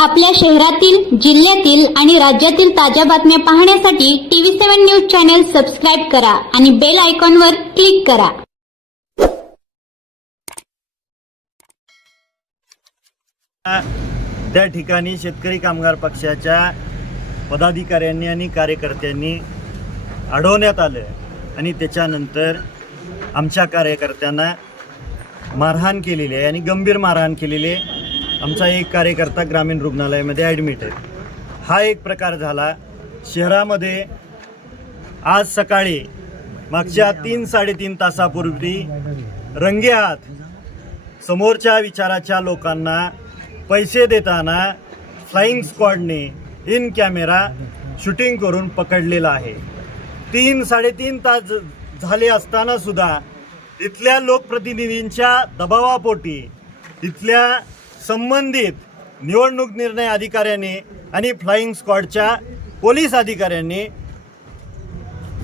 आपल्या शहरातील जिल्ह्यातील आणि राज्यातील ताज्या बातम्या पाहण्यासाठी TV seven news channel subscribe करा आणि बेल आयकॉनवर क्लिक करा. त्या ठिकाणी शेतकरी कामगार पक्षाच्या पदाधिकाऱ्यांनी आणि कार्यकर्त्यांनी अडवण्यात आलं आणि त्याच्यानंतर आमच्या कार्यकर्त्यांना मारहाण केलेली आहे आणि गंभीर मारहाण केलेली आहे. आमचा एक कार्यकर्ता ग्रामीण रुग्णालयामध्ये ॲडमिट आहे. हा एक प्रकार झाला. शहरामध्ये आज सकाळी मागच्या तीन साडेतीन तासापूर्वी रंगेहात समोरच्या विचाराच्या लोकांना पैसे देताना फ्लाईंग स्क्वॉडने इन कॅमेरा शूटिंग करून पकडलेला आहे. तीन साडेतीन तास झाले असताना सुद्धा इथल्या लोकप्रतिनिधींच्या दबावापोटी इथल्या संबंधित निवडणूक निर्णय अधिकाऱ्यांनी आणि फ्लाईंग स्क्वॉडच्या पोलीस अधिकाऱ्यांनी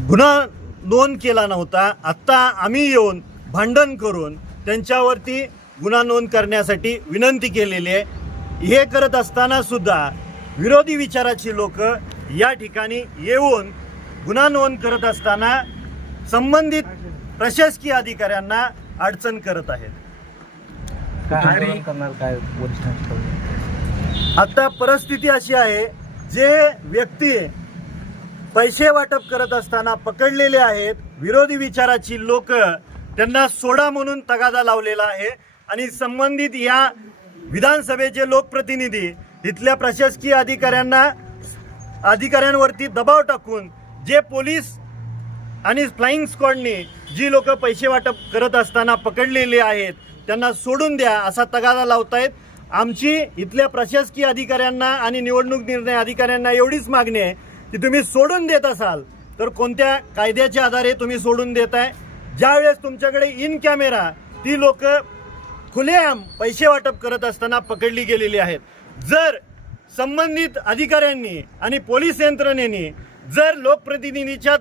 गुन्हा नोंद केला नव्हता. आत्ता आम्ही येऊन भांडण करून त्यांच्यावरती गुन्हा नोंद करण्यासाठी विनंती केलेली आहे. हे करत असताना सुद्धा विरोधी विचाराची लोक या ठिकाणी येऊन गुन्हा नोंद करत असताना संबंधित प्रशासकीय अधिकाऱ्यांना अडचण करत आहेत. काय आंदोलन करणार काय वरिष्ठांकडून आता परिस्थिती अशी आहे जे व्यक्ती पैसे वाटप करत असताना पकडलेले आहेत विरोधी विचाराची लोक त्यांना सोडा म्हणून तगादा लावलेला आहे. आणि संबंधित या विधानसभेचे लोकप्रतिनिधी इथल्या प्रशासकीय अधिकाऱ्यांना अधिकाऱ्यांवरती दबाव टाकून जे पोलीस आणि फ्लाईंग स्क्वॉडने जी लोक पैसे वाटप करत असताना पकडलेले आहेत त्यांना सोडून द्या असा तगादा लावतायत. आमची इथल्या प्रशासकीय अधिकाऱ्यांना आणि निवडणूक निर्णय अधिकाऱ्यांना एवढीच मागणी आहे की तुम्ही सोडून देत असाल तर कोणत्या कायद्याच्या आधारे तुम्ही सोडून देत आहे ज्यावेळेस तुमच्याकडे इन कॅमेरा ती लोक खुलेआम पैसे वाटप करत असताना पकडली गेलेली आहेत. जर संबंधित अधिकाऱ्यांनी आणि पोलीस यंत्रणेने जर लोकप्रतिनिधीच्या